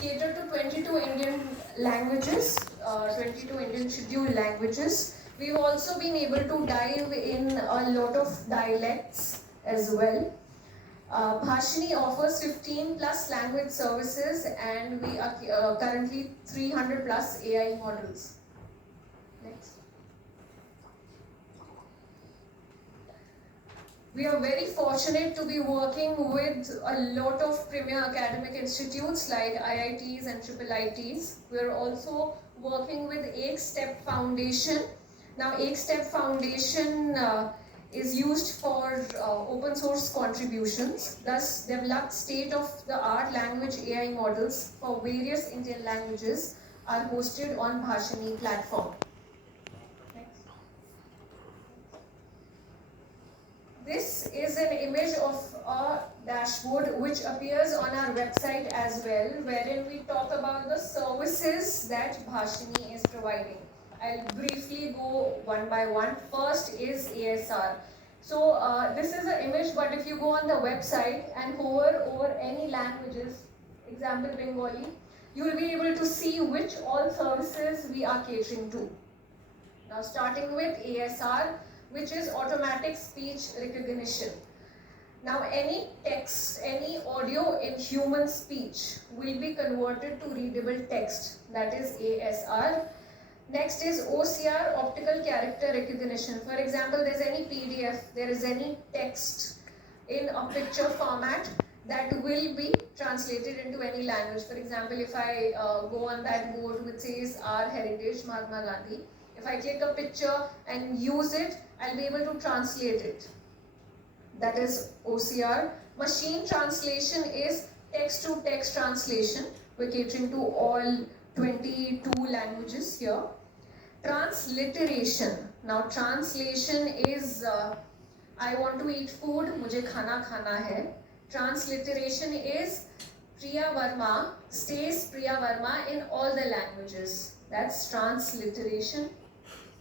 cater to 22 Indian languages, 22 Indian scheduled languages. We've also been able to dive in a lot of dialects as well. Bhashini offers 15 plus language services, and we are currently 300 plus AI models. Next. We are very fortunate to be working with a lot of premier academic institutes like IITs and IIITs. We are also working with Ek Step Foundation. Now, Ek Step Foundation is used for open source contributions, thus developed state-of-the-art language AI models for various Indian languages are hosted on Bhashini platform. Next. This is an image of a dashboard which appears on our website as well, wherein we talk about the services that Bhashini is providing. I'll briefly go one by one. First is ASR. So this is an image, but if you go on the website and hover over any languages, example Bengali, you will be able to see which all services we are catering to. Now starting with ASR, which is automatic speech recognition. Now any text, any audio in human speech will be converted to readable text, that is ASR. Next is OCR, optical character recognition. For example, there's any PDF, there is any text in a picture format that will be translated into any language. For example, if I go on that board which says Our Heritage, Mahatma Gandhi, if I click a picture and use it, I'll be able to translate it. That is OCR. Machine translation is text-to-text translation. We're catering to all 22 languages here. Transliteration. Now translation is I want to eat food, mujhe khana khana hai. Transliteration is Priya Verma stays Priya Verma in all the languages. That's transliteration.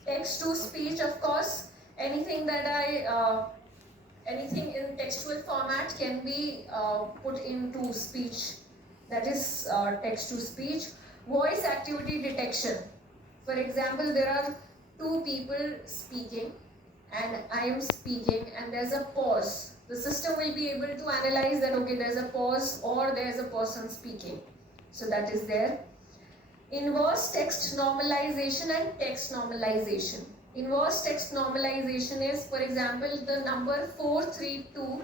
Text to speech, of course, anything that anything in textual format can be put into speech. That is text to speech. Voice activity detection. For example, there are two people speaking and I am speaking and there's a pause. The system will be able to analyze that, okay, there's a pause or there's a person speaking. So that is there. Inverse text normalization and text normalization. Inverse text normalization is, for example, the number 432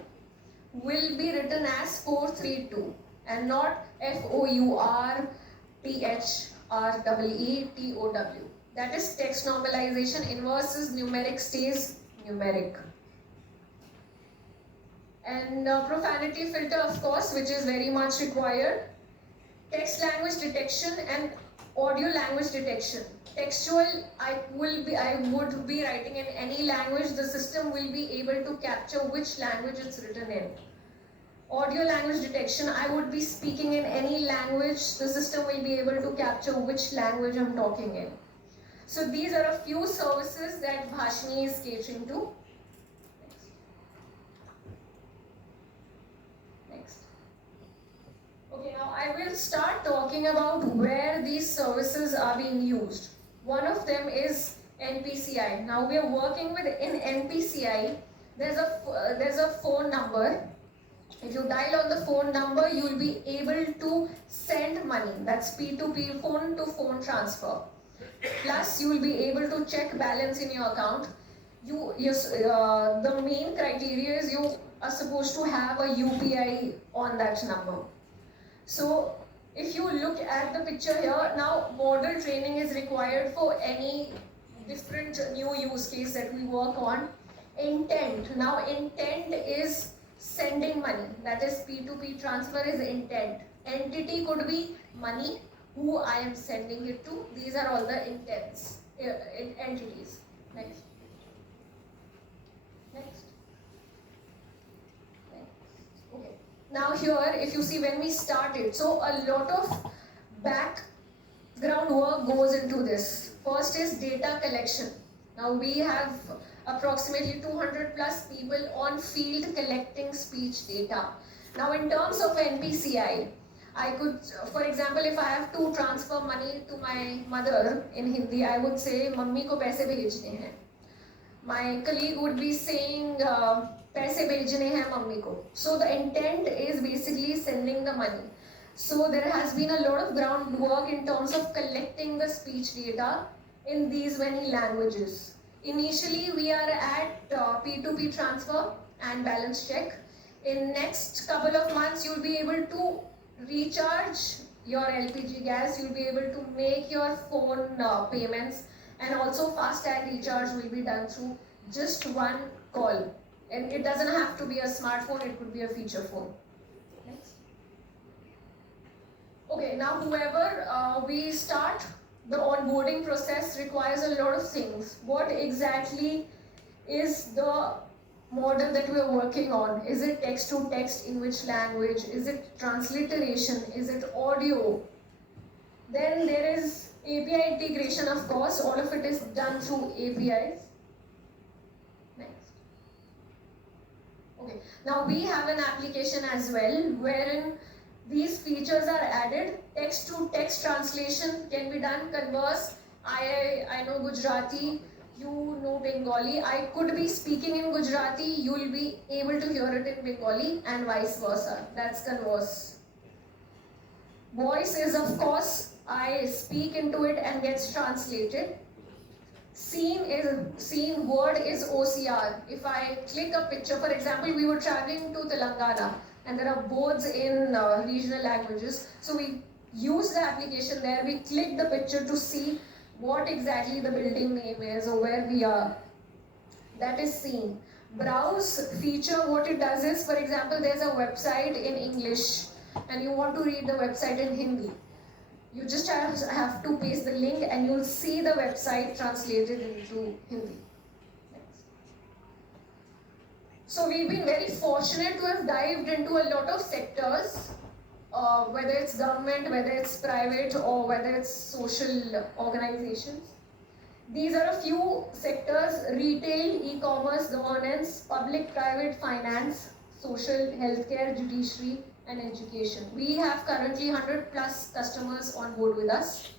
will be written as 432 and not FOURTHREETOW. That is text normalization. Inverse is numeric stays numeric. And profanity filter, of course, which is very much required. Text language detection and audio language detection. Textual, I would be writing in any language, the system will be able to capture which language it's written in. Audio language detection, I would be speaking in any language, the system will be able to capture which language I'm talking in. So these are a few services that Bhashini is catering to. Next. Okay, now I will start talking about where these services are being used. One of them is NPCI. Now we are working with, in NPCI, there's a phone number. If you dial on the phone number, you will be able to send money. That's P2P, phone to phone transfer. Plus, you will be able to check balance in your account. The main criteria is you are supposed to have a UPI on that number. So, if you look at the picture here, now model training is required for any different new use case that we work on. Intent. Now, intent is sending money. That is P2P transfer is intent. Entity could be money, who I am sending it to. These are all the intents, entities. Next. Next. Okay. Now here, if you see when we started, so a lot of background work goes into this. First is data collection. Now we have approximately 200 plus people on field collecting speech data. Now in terms of NPCI, I could, for example, if I have to transfer money to my mother in Hindi, I would say, "Mummy ko paise bhejne hain." My colleague would be saying, "Paise bhejne hain mummy ko." So the intent is basically sending the money. So there has been a lot of groundwork in terms of collecting the speech data in these many languages. Initially, we are at P2P transfer and balance check. In next couple of months, you'll be able to recharge your LPG gas, you'll be able to make your phone payments, and also FASTag recharge will be done through just one call. And it doesn't have to be a smartphone, it could be a feature phone. Next. Okay, now whoever we start, the onboarding process requires a lot of things. What exactly is the model that we are working on? Is it text to text, in which language? Is it transliteration? Is it audio? Then there is API integration, of course. All of it is done through APIs. Next. Okay, now we have an application as well wherein these features are added. Text to text translation can be done. Converse, I know Gujarati, you know Bengali. I could be speaking in Gujarati, you will be able to hear it in Bengali, and vice versa. That's converse. Voice is, of course, I speak into it and gets translated. Scene word is OCR. If I click a picture, for example, we were traveling to Telangana and there are boards in regional languages. So we use the application there, we click the picture to see what exactly the building name is or where we are. That is seen. Browse feature, what it does is, for example, there's a website in English and you want to read the website in Hindi. You just have to paste the link and you'll see the website translated into Hindi. Next. So we've been very fortunate to have dived into a lot of sectors, whether it's government, whether it's private, or whether it's social organizations. These are a few sectors: retail, e-commerce, governance, public-private finance, social, healthcare, judiciary, and education. We have currently 100 plus customers on board with us.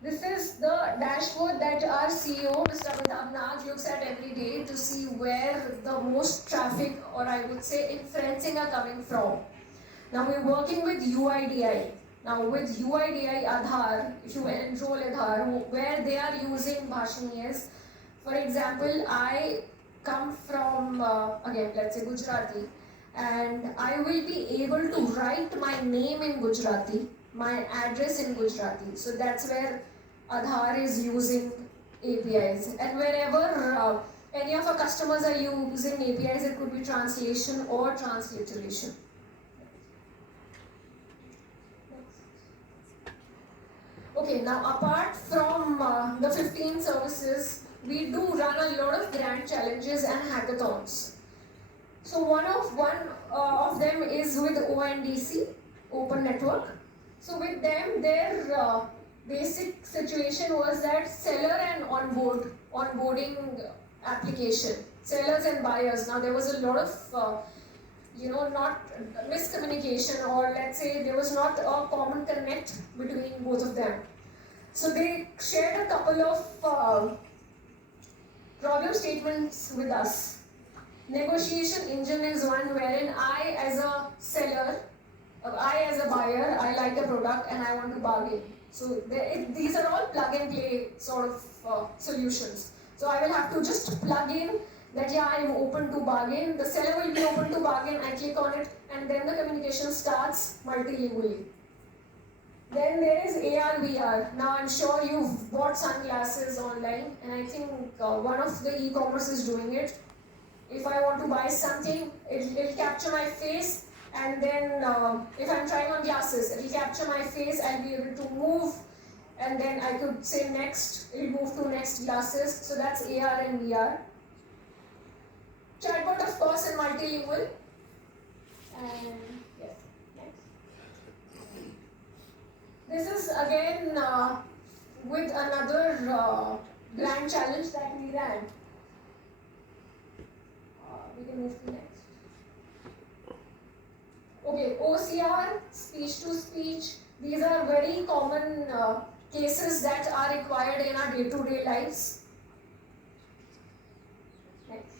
This is the dashboard that our CEO, Mr. Amitabh Nag, looks at every day to see where the most traffic, or I would say inferencing, are coming from. Now we're working with UIDAI. Now with UIDAI Aadhaar, if you enroll Aadhaar, where they are using Bhashini is, for example, I come from, again, let's say Gujarati, and I will be able to write my name in Gujarati, my address in Gujarati. So that's where Aadhaar is using APIs. And wherever any of our customers are using APIs, it could be translation or transliteration. Okay, now apart from the 15 services, we do run a lot of grand challenges and hackathons. So one of them is with ONDC, Open Network. So with them, their basic situation was that seller and onboarding application, sellers and buyers. Now there was a lot of not miscommunication, or let's say there was not a common connect between both of them. So they shared a couple of problem statements with us. Negotiation engine is one wherein I as a seller, I as a buyer, I like the product and I want to bargain. So these are all plug and play sort of solutions. So I will have to just plug in that yeah, I am open to bargain. The seller will be open to bargain, I click on it, and then the communication starts multilingually. Then there is AR, VR. Now I'm sure you've bought sunglasses online, and I think one of the e-commerce is doing it. If I want to buy something, it'll capture my face, and then if I'm trying on glasses, it'll capture my face, I'll be able to move, and then I could say next, it'll move to next glasses. So that's AR and VR. Chatbot, of course, and multilingual. And yes, next. This is again with another grand challenge that we ran. We can move to next. Okay, OCR, speech to speech, these are very common cases that are required in our day-to-day lives. Next.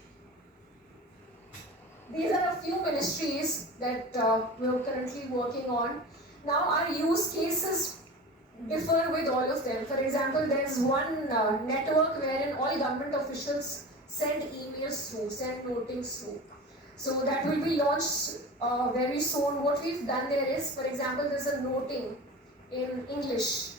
These are a few ministries that we are currently working on. Now our use cases differ with all of them. For example, there is one network wherein all government officials send emails through, send notings through. So that will be launched very soon. What we've done there is, for example, there's a noting in English,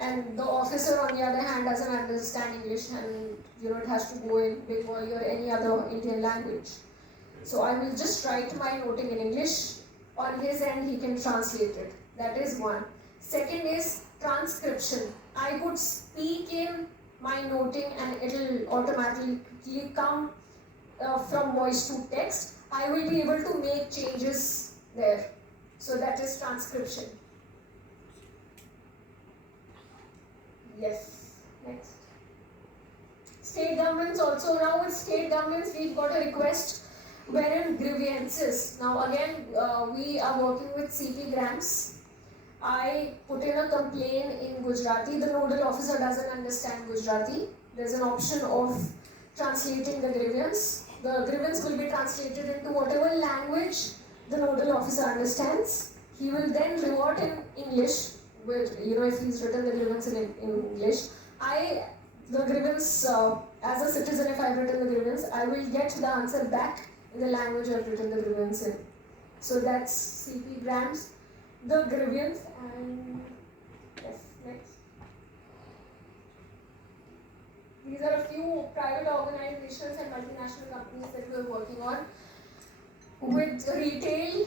and the officer on the other hand doesn't understand English, and it has to go in Bengali or any other Indian language. So I will just write my noting in English. On his end, he can translate it. That is one. Second is transcription. I could speak in my noting and it will automatically come from voice to text. I will be able to make changes there. So that is transcription. Yes. Next. State governments also. Now with state governments, we've got a request wherein grievances. Now again, we are working with CP Grams. I put in a complaint in Gujarati. The nodal officer doesn't understand Gujarati. There's an option of translating the grievance. The grievance will be translated into whatever language the nodal officer understands. He will then revert in English, with, if he's written the grievance in English. The grievance, as a citizen, if I've written the grievance, I will get the answer back in the language I've written the grievance in. So that's CP Grams, the grievance, and yes, next. These are a few private organizations and multinational companies that we're working on. With retail,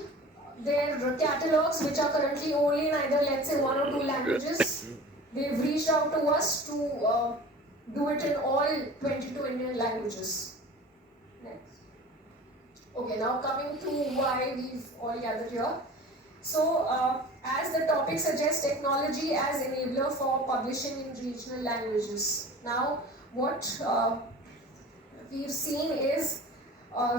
their catalogs, which are currently only in either, let's say, 1 or 2 languages, they've reached out to us to do it in all 22 Indian languages. Next. Okay, now coming to why we've all gathered here. So, as the topic suggests, technology as enabler for publishing in regional languages. Now, what we've seen is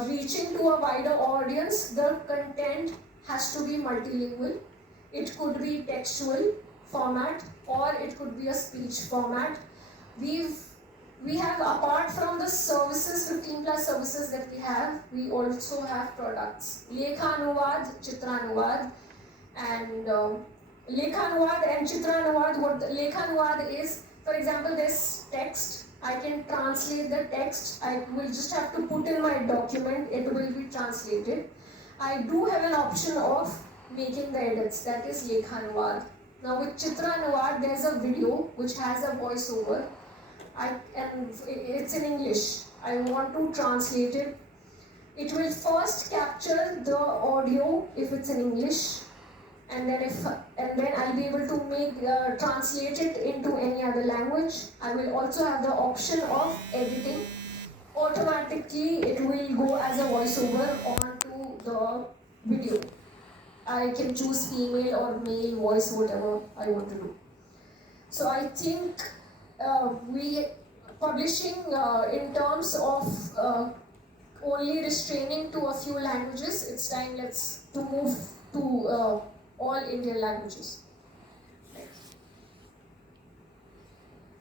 reaching to a wider audience. The content has to be multilingual. It could be textual format or it could be a speech format. We have, apart from the services, 15 plus services that we also have products. Lekha Anuvad, Chitra Anuvad, and Lekha Anuvad and Chitra Anuvad. What Lekha Anuvad is, for example, this text, I can translate the text. I will just have to put in my document, it will be translated. I do have an option of making the edits, that is Lekha Anuvad. Now with Chitra Anuvad, there's a video which has a voiceover. And it's in English. I want to translate it. It will first capture the audio if it's in English, and then I'll be able to translate it into any other language. I will also have the option of editing. Automatically, it will go as a voiceover onto the video. I can choose female or male voice, whatever I want to do. So I think we publishing in terms of only restraining to a few languages. It's time to move to all Indian languages.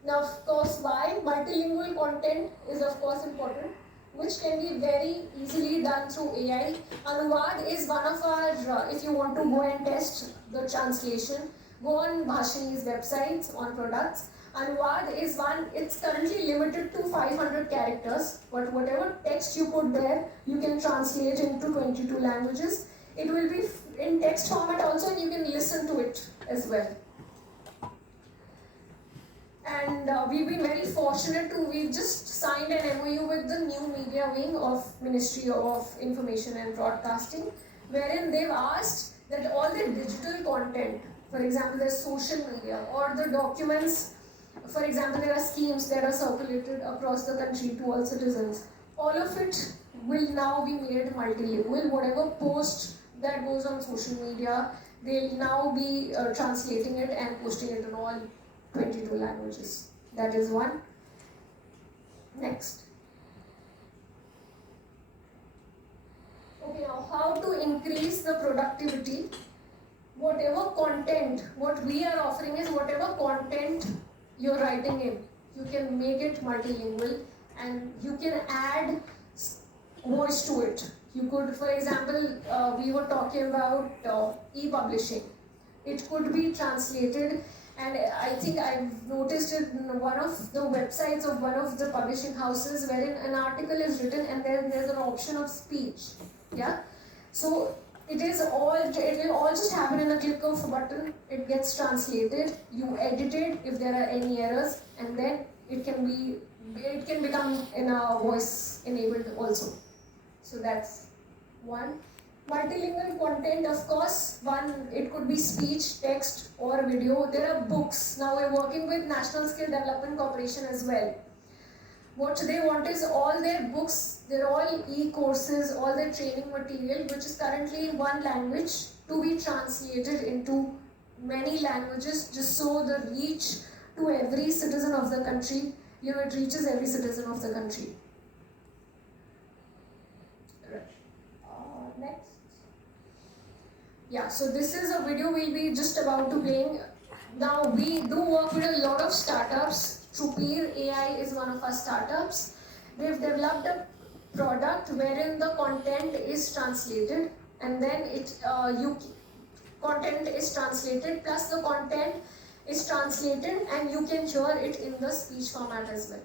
Now, of course, why multilingual content is of course important, which can be very easily done through AI. Anuvad is one of our, if you want to go and test the translation, go on Bhashini's websites on products. Anuvad is one, it's currently limited to 500 characters, but whatever text you put there, you can translate into 22 languages. It will be in text format also, and you can listen to it as well. And we've been very fortunate we've just signed an MOU with the new media wing of Ministry of Information and Broadcasting, wherein they've asked that all the digital content, for example, there's social media or the documents, for example, there are schemes that are circulated across the country to all citizens. All of it will now be made multilingual. Whatever post that goes on social media, they'll now be translating it and posting it in all 22 languages. That is one. Next. Okay, now how to increase the productivity? Whatever content, what we are offering is whatever content you're writing in, you can make it multilingual and you can add voice to it. You could, for example, we were talking about e-publishing. It could be translated, and I think I've noticed it in one of the websites of one of the publishing houses wherein an article is written and then there's an option of speech. Yeah? So it will all just happen in a click of a button. It gets translated, you edit it if there are any errors, and then it can become in a voice enabled also. So that's one. Multilingual content, of course, it could be speech, text, or video. There are books. Now we're working with National Skill Development Corporation as well. What they want is all their books, they're all e-courses, all their training material, which is currently in one language, to be translated into many languages, just so the reach to every citizen of the country, it reaches every citizen of the country. Next. Yeah, so this is a video we'll be just about to playing. Now we do work with a lot of startups. Trupeer AI is one of our startups. They've developed a product wherein the content is translated, and then content is translated plus the content is translated and you can hear it in the speech format as well.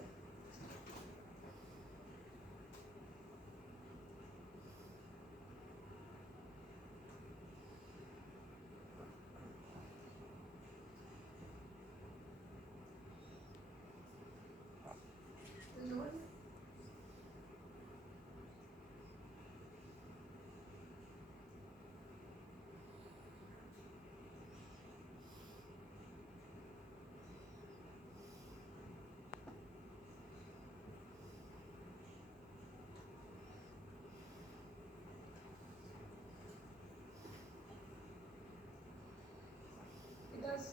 It does.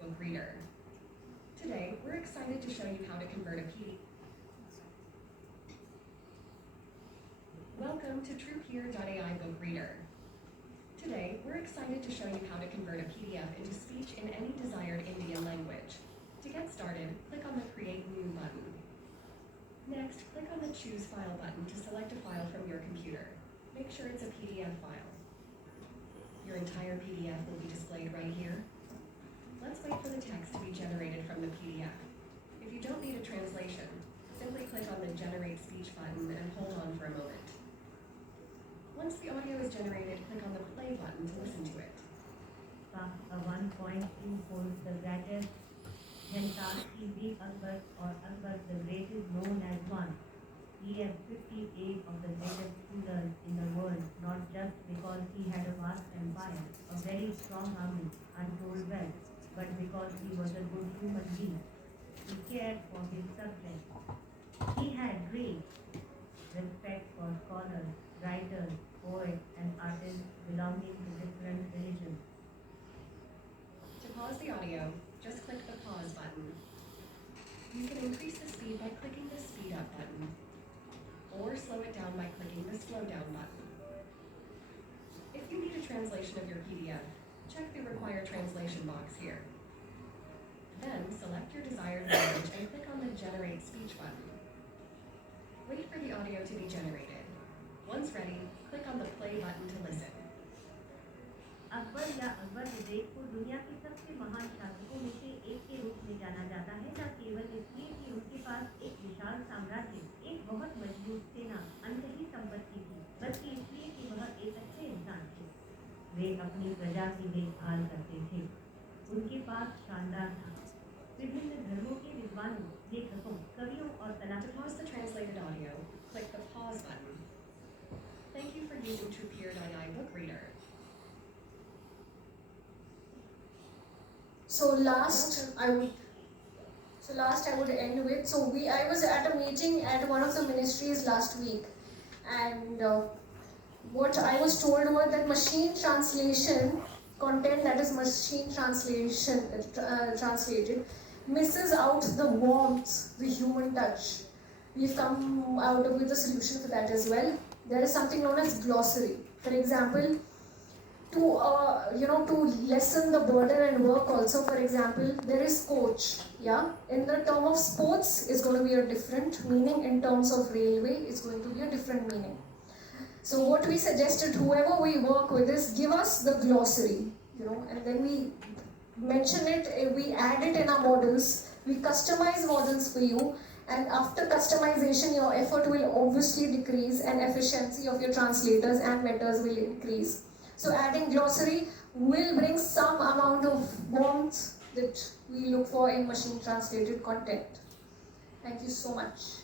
Book Reader. Today, we're excited to show you how to convert a PDF. Welcome to Trupeer.ai Book Reader. Today, we're excited to show you how to convert a PDF into speech in any desired Indian language. To get started, click on the Create New button. Next, click on the Choose File button to select a file from your computer. Make sure it's a PDF file. Your entire PDF will be displayed right here. Let's wait for the text to be generated from the PDF. If you don't need a translation, simply click on the Generate Speech button and hold on for a moment. Once the audio is generated, click on the Play button to listen to it. A 1.2 holds the greatest Ghansar TV Akbar or Akbar the Great is known as one. He had 58 of the greatest rulers in the world, not just because he had a vast empire, a very strong army, untold wealth, but because he was a good human being. He cared for his subjects. He had great respect for scholars, writers, poets, and artists belonging to different religions. To pause the audio, just click the Pause button. You can increase the speed by clicking the Speed Up button, or slow it down by clicking the Slow Down button. If you need a translation of your PDF, check the Require Translation box here. Then, select your desired language and click on the Generate Speech button. Wait for the audio to be generated. Once ready, click on the Play button to listen. Akbar या Akbar the Great को दुनिया के सबसे महान शासकों में से एक के रूप में जाना जाता है, न केवल इसलिए कि उनके पास एक विशाल साम्राज्य, एक बहुत मजबूत सेना, अनकही संपत्ति थी, बल्कि इसलिए कि वह एक अच्छे इंसान थे। वे अपनी प्रजा की देखभाल करते थे। उनके पास शानदार था। विभिन्न धर्मों के विद्वानों, लेखकों, कवियों और To pause the translated audio, click the Pause button. Thank you for using Trupeer.ai Book Reader. So last I would end with, I was at a meeting at one of the ministries last week, and what I was told was that machine translation content that is machine translation translated misses out the warmth, the human touch. We've come out with a solution for that as well. There is something known as glossary. For example, to lessen the burden and work also, for example, there is coach. Yeah, in the term of sports is going to be a different meaning. In terms of railway, it's going to be a different meaning. So what we suggested, whoever we work with, is give us the glossary, and then we mention it, we add it in our models, we customize models for you, and after customization, your effort will obviously decrease and efficiency of your translators and mentors will increase. So adding glossary will bring some amount of warmth that we look for in machine translated content. Thank you so much.